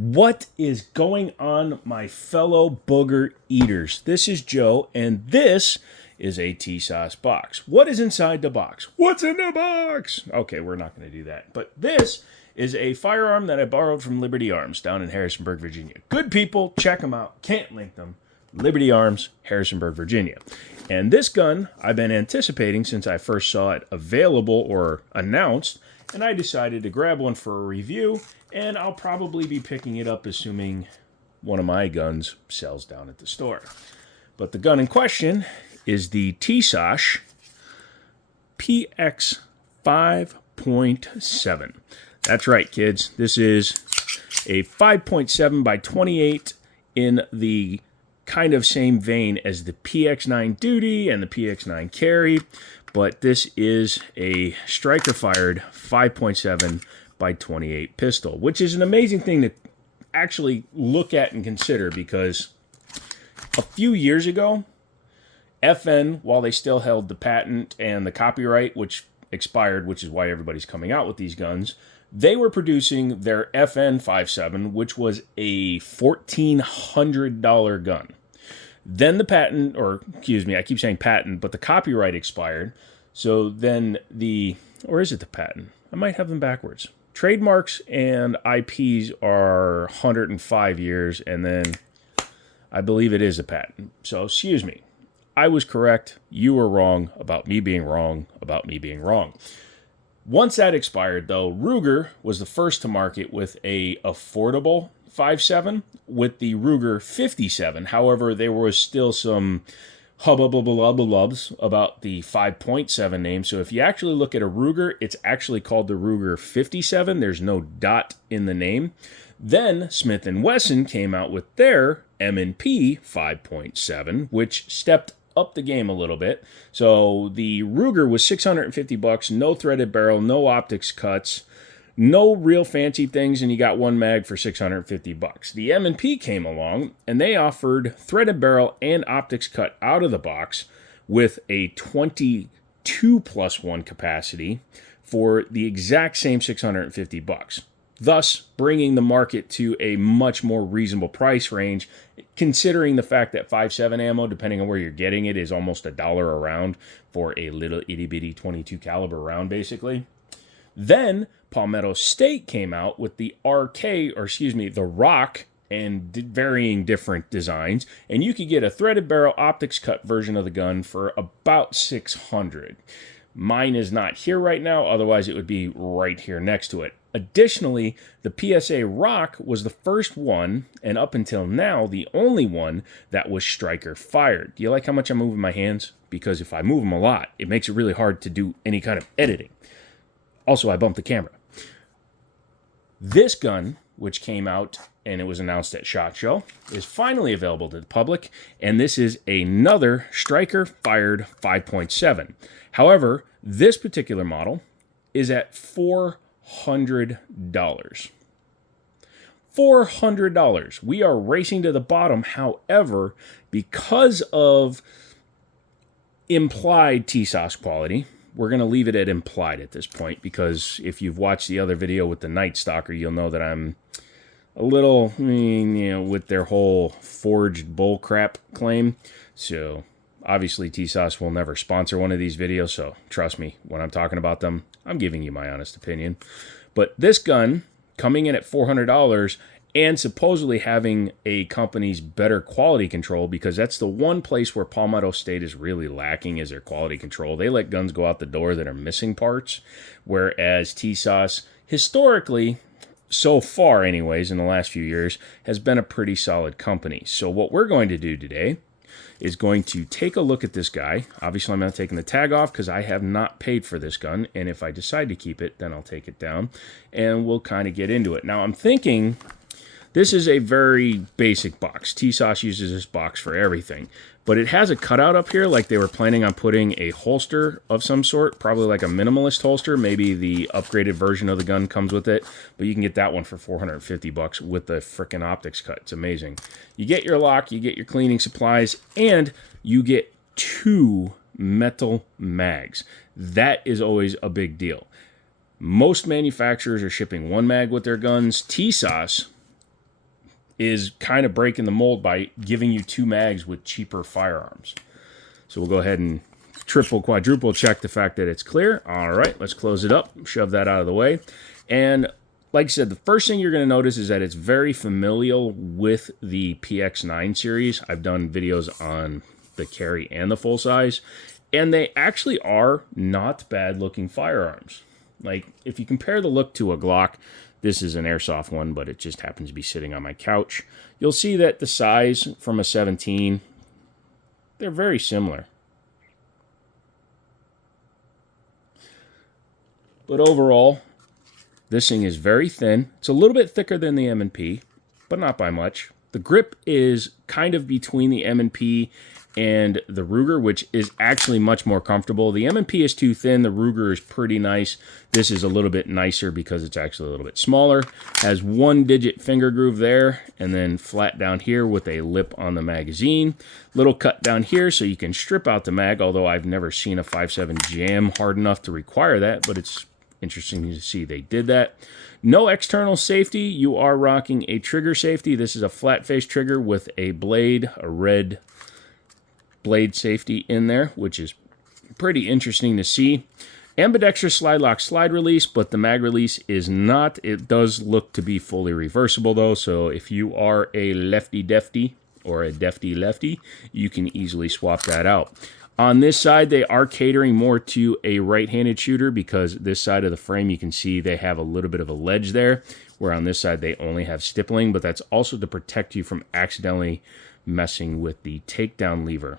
What is going on, my fellow booger eaters? This is Joe, and this is a Tisas box. What is inside the box? What's in the box? Okay, we're not going to do that. But this is a firearm that I borrowed from Liberty Arms down in Harrisonburg, Virginia. Good people, check them out. Can't link them. Liberty Arms, Harrisonburg, Virginia. And this gun I've been anticipating since I first saw it available or announced, and I decided to grab one for a review, and I'll probably be picking it up assuming one of my guns sells down at the store. But the gun in question is the Tisas PX 5.7. That's right, kids. This is a 5.7 by 28 in the kind of same vein as the PX9 Duty and the PX9 Carry, but this is a striker-fired 5.7 by 28 pistol, which is an amazing thing to actually look at and consider because a few years ago, FN, while they still held the patent and the copyright, which expired, which is why everybody's coming out with these guns, they were producing their FN 5.7, which was a $1,400 gun. Then the patent, or excuse me, I keep saying patent, but the copyright expired. So then or is it the patent? I might have them backwards. Trademarks and IPs are 105 years, and then I believe it is a patent. So excuse me. I was correct. You were wrong about me being wrong about me being wrong. Once that expired, though, Ruger was the first to market with a affordable 5.7 with the Ruger 57. However, there was still some hubbubbubblubs about the 5.7 name. So if you actually look at a Ruger, it's actually called the Ruger 57. There's no dot in the name. Then Smith & Wesson came out with their M&P 5.7, which stepped up the game a little bit. So the Ruger was $650, no threaded barrel, no optics cuts, no real fancy things, and you got one mag for $650. The M&P came along, and they offered threaded barrel and optics cut out of the box with a 22+1 capacity for the exact same $650. Thus, bringing the market to a much more reasonable price range, considering the fact that 5.7 ammo, depending on where you're getting it, is almost $1 a round for a little itty-bitty 22 caliber round, basically. Then, Palmetto State came out with the the Rock, and varying different designs, and you could get a threaded barrel optics cut version of the gun for about $600. Mine is not here right now, otherwise it would be right here next to it. Additionally, the PSA Rock was the first one, and up until now, the only one that was striker fired. Do you like how much I'm moving my hands? Because if I move them a lot, it makes it really hard to do any kind of editing. Also, I bumped the camera. This gun, which came out and it was announced at SHOT Show, is finally available to the public, and this is another striker-fired 5.7. However, this particular model is at $400. $400. We are racing to the bottom. However, because of implied Tisas quality, we're going to leave it at implied at this point, because if you've watched the other video with the Night Stalker, you'll know that I'm a little, with their whole forged bullcrap claim. So obviously Tisas will never sponsor one of these videos, so trust me, when I'm talking about them, I'm giving you my honest opinion. But this gun, coming in at $400, and supposedly having a company's better quality control, because that's the one place where Palmetto State is really lacking, is their quality control. They let guns go out the door that are missing parts, whereas Tisas, historically, so far anyways, in the last few years, has been a pretty solid company. So what we're going to do today is going to take a look at this guy. Obviously, I'm not taking the tag off because I have not paid for this gun, and if I decide to keep it, then I'll take it down, and we'll kind of get into it. Now, I'm thinking this is a very basic box. Tisas uses this box for everything, but it has a cutout up here like they were planning on putting a holster of some sort, probably like a minimalist holster. Maybe the upgraded version of the gun comes with it, but you can get that one for $450 with the frickin' optics cut. It's amazing. You get your lock, you get your cleaning supplies, and you get 2 metal mags. That is always a big deal. Most manufacturers are shipping 1 mag with their guns. Tisas is kind of breaking the mold by giving you 2 mags with cheaper firearms. So we'll go ahead and triple, quadruple check the fact that it's clear. All right, let's close it up, shove that out of the way. And like I said, the first thing you're going to notice is that it's very familial with the PX9 series. I've done videos on the carry and the full size, and they actually are not bad looking firearms. Like, if you compare the look to a Glock, this is an airsoft one, but it just happens to be sitting on my couch. You'll see that the size from a 17, they're very similar. But overall, this thing is very thin. It's a little bit thicker than the M&P, but not by much. The grip is kind of between the M&P and the Ruger, which is actually much more comfortable. The M&P is too thin. The Ruger is pretty nice. This is a little bit nicer because it's actually a little bit smaller. Has 1-digit finger groove there, and then flat down here with a lip on the magazine. Little cut down here so you can strip out the mag, although I've never seen a 5.7 jam hard enough to require that, but it's interesting to see they did that. No external safety. You are rocking a trigger safety. This is a flat face trigger with a blade, a red blade safety in there, which is pretty interesting to see. Ambidextrous slide lock slide release, but the mag release is not. It does look to be fully reversible though, so if you are a lefty defty or a defty lefty, you can easily swap that out. On this side, they are catering more to a right-handed shooter because this side of the frame, you can see they have a little bit of a ledge there, where on this side they only have stippling, but that's also to protect you from accidentally messing with the takedown lever.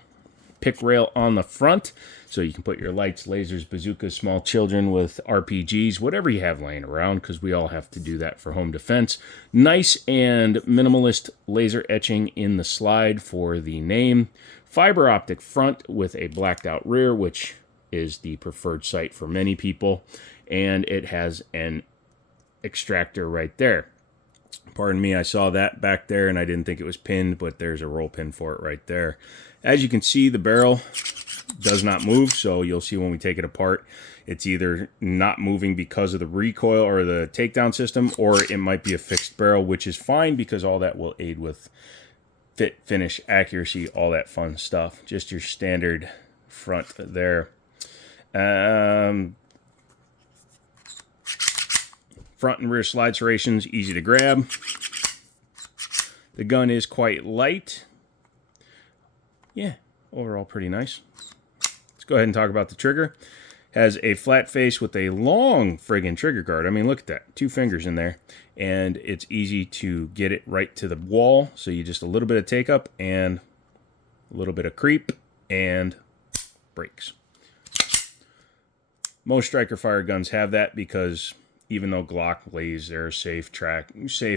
Pick rail on the front, so you can put your lights, lasers, bazookas, small children with RPGs, whatever you have laying around, because we all have to do that for home defense. Nice and minimalist laser etching in the slide for the name. Fiber optic front with a blacked out rear, which is the preferred sight for many people. And it has an extractor right there. Pardon me, I saw that back there and I didn't think it was pinned, but there's a roll pin for it right there. As you can see, the barrel does not move, so you'll see when we take it apart, it's either not moving because of the recoil or the takedown system, or it might be a fixed barrel, which is fine because all that will aid with fit, finish, accuracy, all that fun stuff. Just your standard front there. Front and rear slide serrations, easy to grab. The gun is quite light. Yeah, overall pretty nice. Let's go ahead and talk about the trigger. Has a flat face with a long friggin' trigger guard. I mean, look at that. 2 fingers in there. And it's easy to get it right to the wall. So you just a little bit of take up and a little bit of creep and brakes. Most striker fire guns have that because even though Glock lays their safe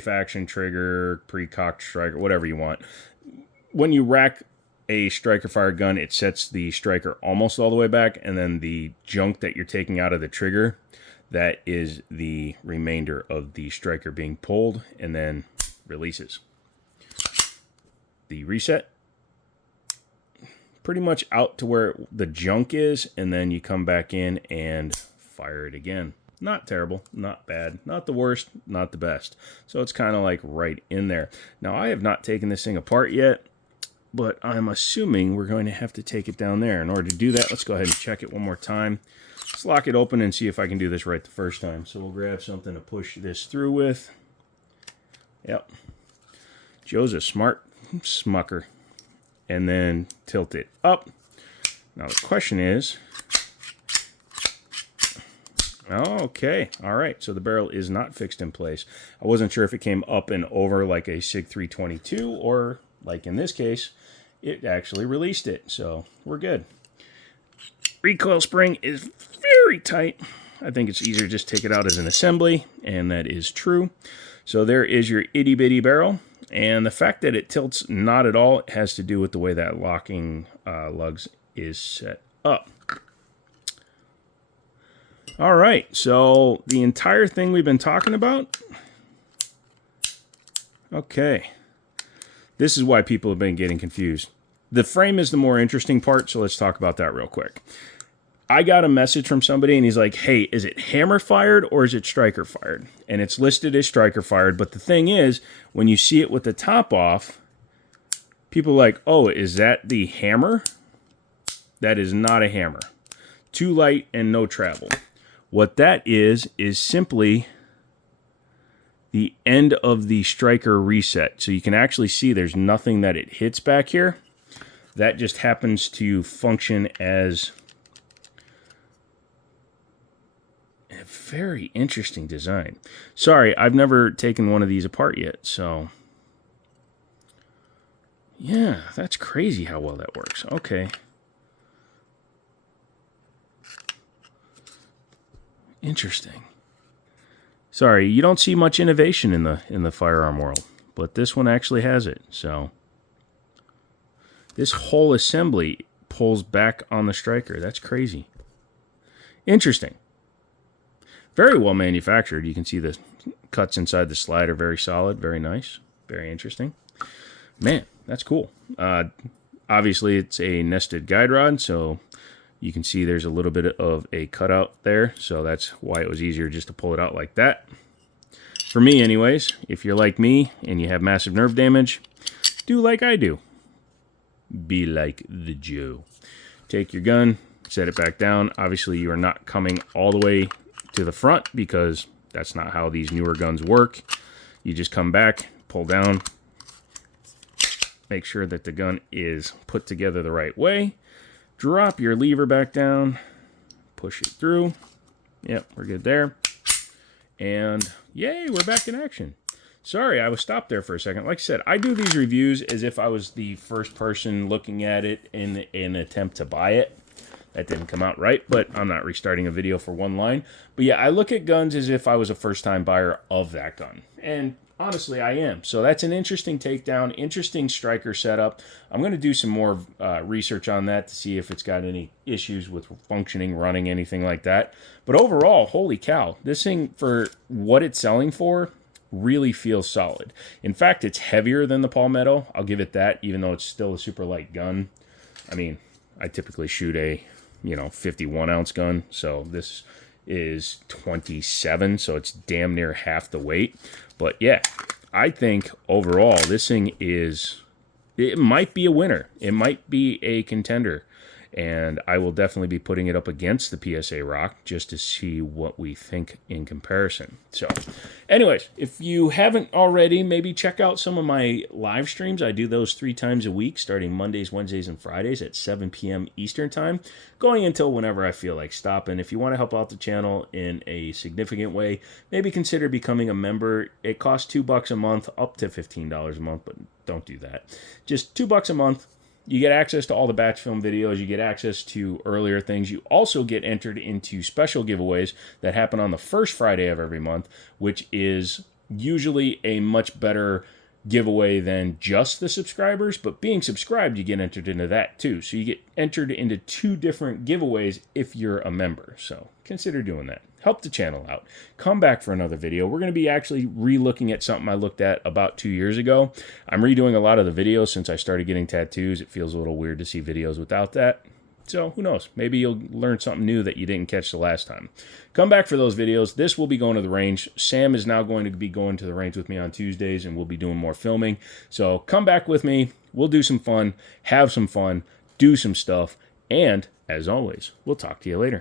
action trigger, pre-cocked striker, whatever you want, when you rack a striker fire gun, it sets the striker almost all the way back, and then the junk that you're taking out of the trigger, that is the remainder of the striker being pulled and then releases. The reset, pretty much out to where the junk is, and then you come back in and fire it again. Not terrible, not bad, not the worst, not the best. So it's kind of like right in there. Now, I have not taken this thing apart yet, but I'm assuming we're going to have to take it down there. In order to do that, let's go ahead and check it one more time. Let's lock it open and see if I can do this right the first time. So we'll grab something to push this through with. Yep. Joe's a smart smucker. And then tilt it up. Now the question is... Okay, all right, so the barrel is not fixed in place. I wasn't sure if it came up and over like a SIG 322 or, like in this case, it actually released it, so we're good. Recoil spring is very tight. I think it's easier to just take it out as an assembly, and that is true. So there is your itty-bitty barrel, and the fact that it tilts not at all has to do with the way that locking lugs is set up. All right, so the entire thing we've been talking about. Okay. This is why people have been getting confused. The frame is the more interesting part, so let's talk about that real quick. I got a message from somebody and he's like, hey, is it hammer fired or is it striker fired? And it's listed as striker fired. But the thing is, when you see it with the top off, people are like, oh, is that the hammer? That is not a hammer. Too light and no travel. What that is simply the end of the striker reset. So you can actually see there's nothing that it hits back here. That just happens to function as a very interesting design. Sorry, I've never taken one of these apart yet, so yeah, that's crazy how well that works. Okay. Interesting. Sorry, you don't see much innovation in the firearm world, but this one actually has it. So this whole assembly pulls back on the striker. That's crazy. Interesting. Very well manufactured. You can see the cuts inside the slide are very solid, very nice, very interesting. Man, that's cool. Obviously, it's a nested guide rod, so you can see there's a little bit of a cutout there, so that's why it was easier just to pull it out like that. For me, anyways, if you're like me and you have massive nerve damage, do like I do. Be like the Joe. Take your gun, set it back down. Obviously, you are not coming all the way to the front because that's not how these newer guns work. You just come back, pull down, make sure that the gun is put together the right way. Drop your lever back down, push it through. Yep, we're good there. And yay, we're back in action. Sorry, I was stopped there for a second. Like I said, I do these reviews as if I was the first person looking at it in an attempt to buy it. That didn't come out right, but I'm not restarting a video for one line. But yeah, I look at guns as if I was a first-time buyer of that gun. And honestly, I am. So that's an interesting takedown, interesting striker setup. I'm going to do some more research on that to see if it's got any issues with functioning, running, anything like that. But overall, holy cow, this thing, for what it's selling for, really feels solid. In fact, it's heavier than the Palmetto. I'll give it that, even though it's still a super light gun. I mean, I typically shoot a 51-ounce gun, so this is 27, so it's damn near half the weight. But yeah, I think overall this thing it might be a winner. It might be a contender. And I will definitely be putting it up against the PSA Rock just to see what we think in comparison. So anyways, if you haven't already, maybe check out some of my live streams. I do those 3 times a week, starting Mondays, Wednesdays, and Fridays at 7 p.m. Eastern Time, going until whenever I feel like stopping. If you want to help out the channel in a significant way, maybe consider becoming a member. It costs $2 a month, up to $15 a month, but don't do that. Just $2 a month. You get access to all the batch film videos. You get access to earlier things. You also get entered into special giveaways that happen on the first Friday of every month, which is usually a much better giveaway than just the subscribers. But being subscribed, you get entered into that too. So you get entered into 2 different giveaways if you're a member. So consider doing that. Help the channel out. Come back for another video. We're going to be actually re-looking at something I looked at about 2 years ago. I'm redoing a lot of the videos since I started getting tattoos. It feels a little weird to see videos without that. So who knows? Maybe you'll learn something new that you didn't catch the last time. Come back for those videos. This will be going to the range. Sam is now going to be going to the range with me on Tuesdays, and we'll be doing more filming. So come back with me. We'll do some fun, have some fun, do some stuff, and as always, we'll talk to you later.